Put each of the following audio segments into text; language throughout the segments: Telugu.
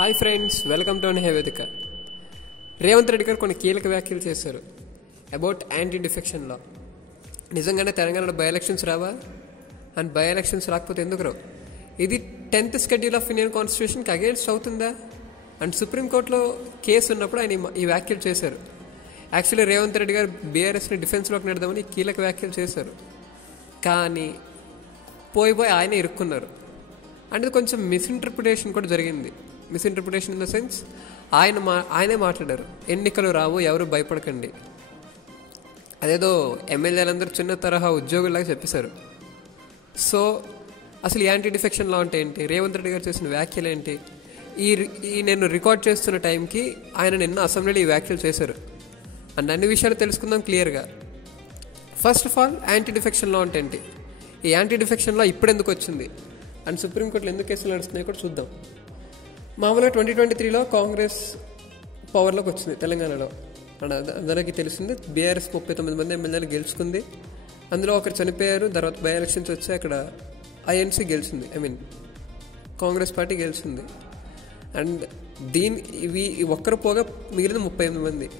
హాయ్ ఫ్రెండ్స్, వెల్కమ్ టు వేదిక. రేవంత్ రెడ్డి గారు కొన్ని కీలక వ్యాఖ్యలు చేశారు అబౌట్ యాంటీ డిఫెక్షన్ లా. నిజంగానే తెలంగాణలో బై ఎలక్షన్స్ రావా? అండ్ బై ఎలక్షన్స్ రాకపోతే ఎందుకు రావు? ఇది 10th షెడ్యూల్ ఆఫ్ ఇండియన్ కాన్స్టిట్యూషన్కి అగేన్స్ట్ అవుతుందా? అండ్ సుప్రీంకోర్టులో కేసు ఉన్నప్పుడు ఆయన ఈ వ్యాఖ్యలు చేశారు. యాక్చువల్లీ రేవంత్ రెడ్డి గారు బీఆర్ఎస్ని డిఫెన్స్లోకి నెడదామని కీలక వ్యాఖ్యలు చేశారు. కానీ పోయి ఆయన ఇరుక్కున్నారు. అండ్ ఇది కొంచెం మిస్ఇంటర్ప్రిటేషన్ కూడా జరిగింది. మిస్ఇంటర్ప్రిటేషన్ ఇన్ ద సెన్స్ ఆయనే మాట్లాడారు, ఎన్నికలు రావు, ఎవరు భయపడకండి. అదేదో ఎమ్మెల్యేలందరూ చిన్న తరహా ఉద్యోగుల్లాగా చెప్పేశారు. సో అసలు యాంటీ డిఫెక్షన్ లా అంటే ఏంటి? రేవంత్ రెడ్డి గారు చేసిన వ్యాఖ్యలు ఏంటి? ఈ నేను రికార్డ్ చేస్తున్న టైంకి ఆయన నిన్న అసెంబ్లీలో ఈ వ్యాఖ్యలు చేశారు. అండ్ అన్ని విషయాలు తెలుసుకుందాం క్లియర్గా. First of all, anti defection law అంటే ఏంటి? ఈ యాంటీ డిఫెక్షన్ లా ఇప్పుడు ఎందుకు వచ్చింది? అండ్ సుప్రీంకోర్టులో ఎందుకు కేసులు నడుస్తున్నాయో కూడా చూద్దాం. మామూలుగా 2023లో కాంగ్రెస్ పవర్లోకి వచ్చింది తెలంగాణలో. అండ్ అందరికీ తెలిసింది, బీఆర్ఎస్ 39 మంది ఎమ్మెల్యేలు గెలుచుకుంది. అందులో ఒకరు చనిపోయారు. తర్వాత బై ఎలక్షన్స్ వచ్చి అక్కడ ఐఎన్సీ గెలిచింది, కాంగ్రెస్ పార్టీ గెలిచింది. అండ్ ఇవి ఒక్కరు పోగా మిగిలిన 38 మంది.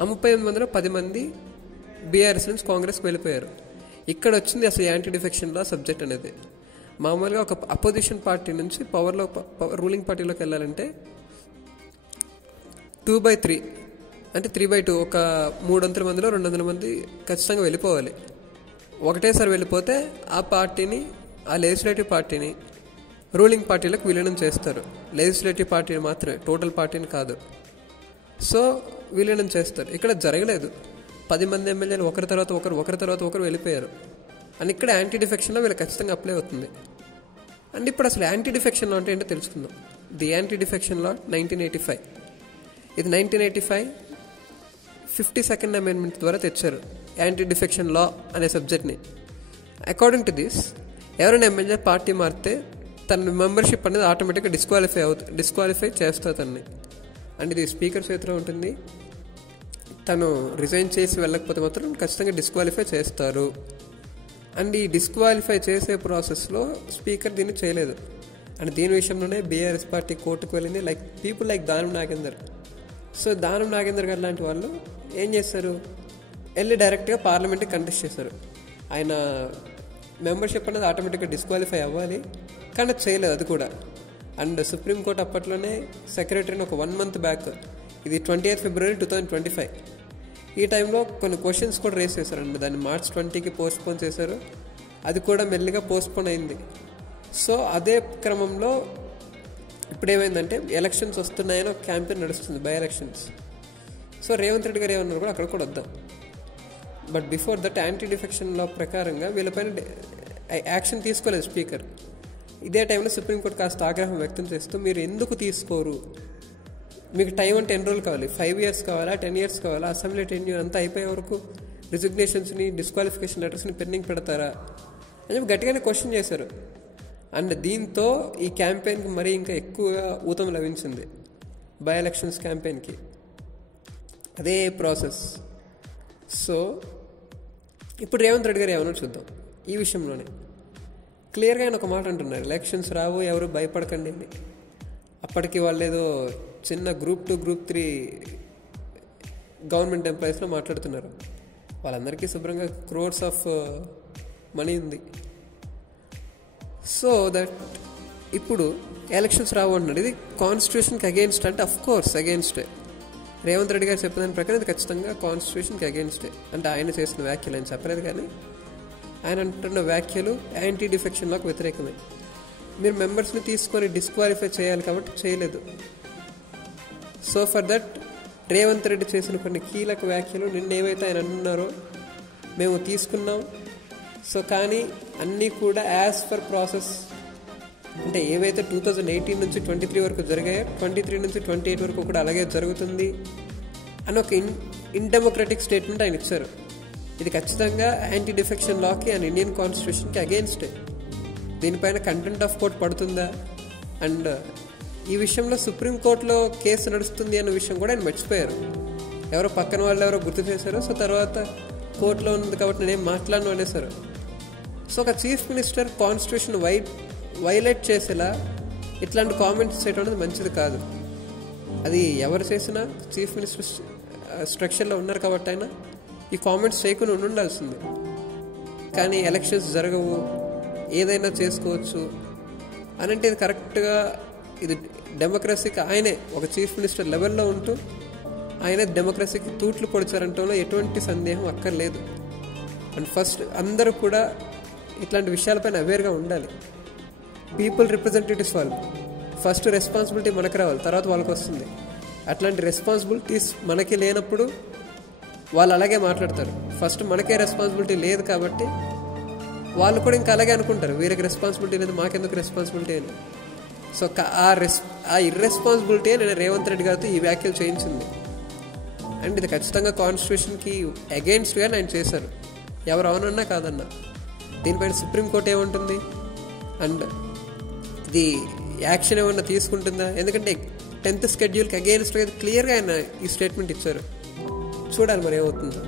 ఆ 38 మందిలో 10 మంది బీఆర్ఎస్ నుంచి కాంగ్రెస్కి వెళ్ళిపోయారు. ఇక్కడ వచ్చింది అసలు యాంటీ డిఫెక్షన్ లా సబ్జెక్ట్ అనేది. మామూలుగా ఒక అపోజిషన్ పార్టీ నుంచి రూలింగ్ పార్టీలోకి వెళ్ళాలంటే 2/3 అంటే 3/2, ఒక 300 మందిలో 200 మంది ఖచ్చితంగా వెళ్ళిపోవాలి. ఒకటేసారి వెళ్ళిపోతే ఆ లెజిస్లేటివ్ పార్టీని రూలింగ్ పార్టీలకు విలీనం చేస్తారు. లెజిస్లేటివ్ పార్టీని మాత్రమే, టోటల్ పార్టీని కాదు. సో విలీనం చేస్తారు. ఇక్కడ జరగలేదు. 10 మంది ఎమ్మెల్యేలు ఒకరి తర్వాత ఒకరు వెళ్ళిపోయారు. అండ్ ఇక్కడ యాంటీ డిఫెక్షన్లో వీళ్ళు ఖచ్చితంగా అప్లై అవుతుంది. అండ్ ఇప్పుడు అసలు యాంటీ డిఫెక్షన్ లా అంటే ఏంటో తెలుసుకుందాం. The anti defection law 1985. ఇది 1985 52nd అమెండ్మెంట్ ద్వారా తెచ్చారు యాంటీ డిఫెక్షన్ లా అనే సబ్జెక్ట్ని. అకార్డింగ్ టు దిస్, ఎవరైనా ఎమ్మెల్యే పార్టీ మారితే తన మెంబర్షిప్ అనేది ఆటోమేటిక్గా డిస్క్వాలిఫై చేస్తారు తనని. అండ్ ఇది స్పీకర్ చేతిలో ఉంటుంది. తను రిజైన్ చేసి వెళ్ళకపోతే మాత్రం ఖచ్చితంగా డిస్క్వాలిఫై చేస్తారు. అండ్ ఈ డిస్క్వాలిఫై చేసే ప్రాసెస్లో స్పీకర్ దీన్ని చేయలేదు. అండ్ దీని విషయంలోనే బీఆర్ఎస్ పార్టీ కోర్టుకు వెళ్ళింది. People like Danam Nagender. So Danam Nagender గారు లాంటి వాళ్ళు ఏం చేస్తారు, వెళ్ళి డైరెక్ట్గా పార్లమెంట్కి కంటెస్ట్ చేశారు. ఆయన మెంబర్షిప్ అనేది ఆటోమేటిక్గా డిస్క్వాలిఫై అవ్వాలి, కానీ చేయలేదు అది కూడా. అండ్ సుప్రీంకోర్టు అప్పట్లోనే సెక్రటరీని ఒక 1 month బ్యాక్, ఇది 28 February 2025, ఈ టైంలో కొన్ని క్వశ్చన్స్ కూడా రేస్ చేశారండి. దాన్ని March 20కి పోస్ట్పోన్ చేశారు. అది కూడా మెల్లిగా పోస్ట్పోన్ అయింది. సో అదే క్రమంలో ఇప్పుడు ఏమైందంటే ఎలక్షన్స్ వస్తున్నాయని ఒక క్యాంపెయిన్ నడుస్తుంది, by elections. So Revanth Reddy గారు ఏమన్నారు కూడా అక్కడ కూడా వద్దాం. But before that anti defection law ప్రకారంగా వీళ్ళపైన యాక్షన్ తీసుకోలేదు స్పీకర్. ఇదే టైంలో సుప్రీంకోర్టు కాస్త ఆగ్రహం వ్యక్తం చేస్తూ, మీరు ఎందుకు తీసుకోరు? మీకు టైం అంటే ఎన్ని రోజులు కావాలి? 5 years కావాలా, 10 years కావాలా? అసెంబ్లీ టెన్యూర్ అంతా అయిపోయే వరకు రిజిగ్నేషన్స్ని, డిస్క్వాలిఫికేషన్ లెటర్స్ని పెండింగ్ పెడతారా అని చెప్పి గట్టిగానే క్వశ్చన్ చేశారు. అండ్ దీంతో ఈ క్యాంపెయిన్కి మరీ ఇంకా ఎక్కువగా ఊతం లభించింది, బై ఎలక్షన్స్ క్యాంపెయిన్కి. అదే ప్రాసెస్. సో ఇప్పుడు రేవంత్ రెడ్డి గారు ఏమన్నా చూద్దాం ఈ విషయంలోనే. క్లియర్గా ఆయన ఒక మాట అంటున్నారు, ఎలక్షన్స్ రావు, ఎవరు భయపడకండి అని. అప్పటికి వాళ్ళు ఏదో చిన్న Group 2, Group 3 గవర్నమెంట్ ఎంప్లాయీస్లో మాట్లాడుతున్నారు. వాళ్ళందరికీ శుభ్రంగా crores ఆఫ్ మనీ ఉంది. సో దట్ ఇప్పుడు ఎలక్షన్స్ రావు అంటున్నారు. ఇది కాన్స్టిట్యూషన్కి అగేన్స్ట్ అంటే అఫ్కోర్స్ అగేన్స్టే. రేవంత్ రెడ్డి గారు చెప్పిన దాని ప్రకారం ఇది ఖచ్చితంగా కాన్స్టిట్యూషన్కి అగేన్స్టే. అంటే ఆయన చేసిన వ్యాఖ్యలు ఆయన చెప్పలేదు, కానీ ఆయన అంటున్న వ్యాఖ్యలు యాంటీ డిఫెక్షన్లకు వ్యతిరేకమే. మీరు మెంబర్స్ని తీసుకొని డిస్క్వాలిఫై చేయాలి కాబట్టి చేయలేదు. So for that Revanth Reddy చేసిన కొన్ని కీలక వ్యాఖ్యలు నిన్న ఏవైతే ఆయన అన్నారో మేము తీసుకున్నాం. సో కానీ అన్నీ కూడా యాజ్ పర్ ప్రాసెస్, అంటే ఏవైతే 2018 నుంచి 23 వరకు జరిగాయో 23 నుంచి 28 వరకు కూడా అలాగే జరుగుతుంది అని ఒక ఇన్డెమోక్రటిక్ స్టేట్మెంట్ ఆయన ఇచ్చారు. ఇది ఖచ్చితంగా యాంటీ డిఫెక్షన్ లాకి అండ్ ఇండియన్ కాన్స్టిట్యూషన్కి అగేన్స్టే. దీనిపైన కంటెంప్ట్ ఆఫ్ కోర్ట్ పడుతుందా? అండ్ ఈ విషయంలో సుప్రీంకోర్టులో కేసు నడుస్తుంది అన్న విషయం కూడా ఆయన మర్చిపోయారు. ఎవరో పక్కన వాళ్ళు ఎవరో గుర్తు చేశారు. సో తర్వాత కోర్టులో ఉంది కాబట్టి నేనేం మాట్లాడను అనేసారు. సో ఒక చీఫ్ మినిస్టర్ కాన్స్టిట్యూషన్ వైలేట్ చేసేలా ఇట్లాంటి కామెంట్స్ చేయడం అనేది మంచిది కాదు. అది ఎవరు చేసినా చీఫ్ మినిస్టర్ స్ట్రక్చర్లో ఉన్నారు కాబట్టి అయినా ఈ కామెంట్స్ చేయకుండా ఉండాల్సింది. కానీ ఎలక్షన్స్ జరగవు, ఏదైనా చేసుకోవచ్చు అని అంటే ఇది కరెక్ట్గా, ఇది డెమోక్రసీకి ఆయనే ఒక చీఫ్ మినిస్టర్ లెవెల్లో ఉంటూ ఆయనే డెమోక్రసీకి తూట్లు పొడిచారంటంలో ఎటువంటి సందేహం అక్కర్లేదు. అండ్ ఫస్ట్ అందరూ కూడా ఇట్లాంటి విషయాలపైన అవేర్గా ఉండాలి. పీపుల్ రిప్రజెంటేటివ్స్ వాళ్ళు ఫస్ట్ రెస్పాన్సిబిలిటీ మనకు రావాలి, తర్వాత వాళ్ళకి వస్తుంది. అట్లాంటి రెస్పాన్సిబిలిటీస్ మనకి లేనప్పుడు వాళ్ళు అలాగే మాట్లాడతారు. ఫస్ట్ మనకే రెస్పాన్సిబిలిటీ లేదు కాబట్టి వాళ్ళు కూడా ఇంకా అలాగే అనుకుంటారు, వీరికి రెస్పాన్సిబిలిటీ లేదు, మాకెందుకు రెస్పాన్సిబిలిటీ అని. సో ఆ ఇర్రెస్పాన్సిబిలిటీ నేను రేవంత్ రెడ్డి గారితో ఈ వ్యాఖ్యలు చేయించింది. అండ్ ఇది ఖచ్చితంగా కాన్స్టిట్యూషన్కి అగెయిన్స్ట్గా ఆయన చేశారు, ఎవరు అవునన్నా కాదన్నా. దీనిపైన సుప్రీంకోర్టు ఏముంటుంది, అండ్ ఇది యాక్షన్ ఏమన్నా తీసుకుంటుందా? ఎందుకంటే 10th షెడ్యూల్కి అగెయిన్స్ట్గా క్లియర్గా ఆయన ఈ స్టేట్మెంట్ ఇచ్చారు. చూడాలి మరి ఏమవుతుందో.